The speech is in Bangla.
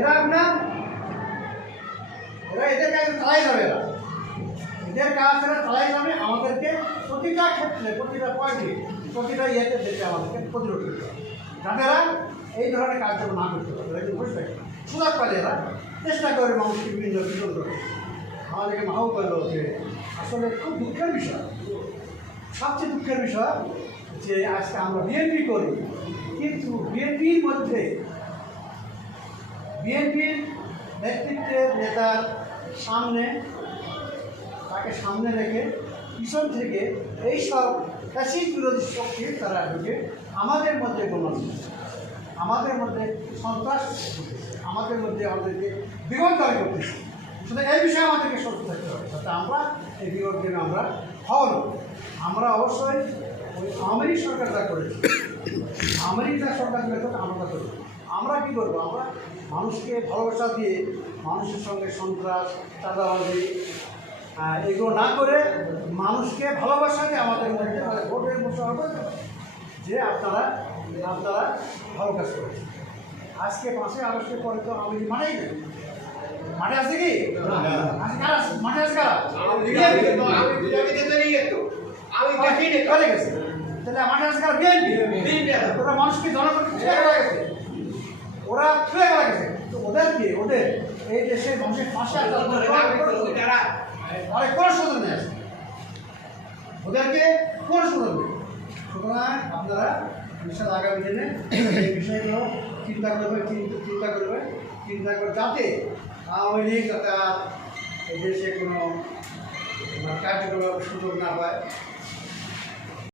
এরা আপনার এদের কাজ চালাই যাবে, এদের কাজ এরা চালাই যাবে। আমাদেরকে প্রতিটা ক্ষেত্রে, প্রতিটা পয়েন্টে, প্রতিটা ইয়েতে দেখে আমাদেরকে প্রতিরোধ করতে হবে, যাতে এরা এই ধরনের কাজগুলো না করতে পারে। এরা কিন্তু বুঝতে সুযোগ পালে এরা চেষ্টা করে মানুষকে বিভিন্ন বিনোদন করে। আমাদেরকে মাও করলো যে আসলে খুব দুঃখের বিষয়, সবচেয়ে দুঃখের বিষয় যে আজকে আমরা বিএনপি করি, কিন্তু বিএনপির মধ্যে বিএনপির নেতৃত্বের নেতার সামনে, তাকে সামনে রেখে পিছন থেকে এইসব ফ্যাসিস্ট বিরোধী শক্তি তারা ঢুকে আমাদের মধ্যে আমাদের মধ্যে সন্ত্রাস, আমাদের মধ্যে আমাদেরকে বিপদগামী করতেছে। শুধু এই বিষয়ে আমাদেরকে সচেতন থাকতে হবে, যাতে আমরা এই বিপদগামী আমরা হব না। আমরা অবশ্যই ওই আওয়ামী লীগ সরকার যা করেছি, আওয়ামী লীগ যা সরকার করেছে আমরা করি। আমরা কী করবো? আমরা মানুষকে ভালোবাসা দিয়ে মানুষের সঙ্গে সন্ত্রাস, চাঁদাবাজি এগুলো না করে মানুষকে ভালোবাসা দিয়ে আমাদের মধ্যে ভোটের মশা হবে যে আপনারা ভালো কাজ করেছেন। আজকে 5ই আগস্টের পরে তো আমি মানেই না, মাঠে আছে কি? মাঠে আছে কারা? চলে গেছে। তাহলে মাঠে আছে কারা? বিএনপি। ওরা মানুষকে জনগণকে ছুঁয়ে করা গেছে, ওরা ছুঁয়ে করা গেছে। তো ওদেরকে ওদের এই দেশের মানুষের পাশে অনেক কোনো সুযোগ নেই, ওদেরকে কোনো সুযোগ নেই। সুতরাং আপনারা নিশ্চয় আগামী দিনে এই বিষয়গুলো চিন্তা করে যাতে আওয়ামী লীগ যাতে এই দেশে কোনো কার্যক্রমের সুযোগ না পায়।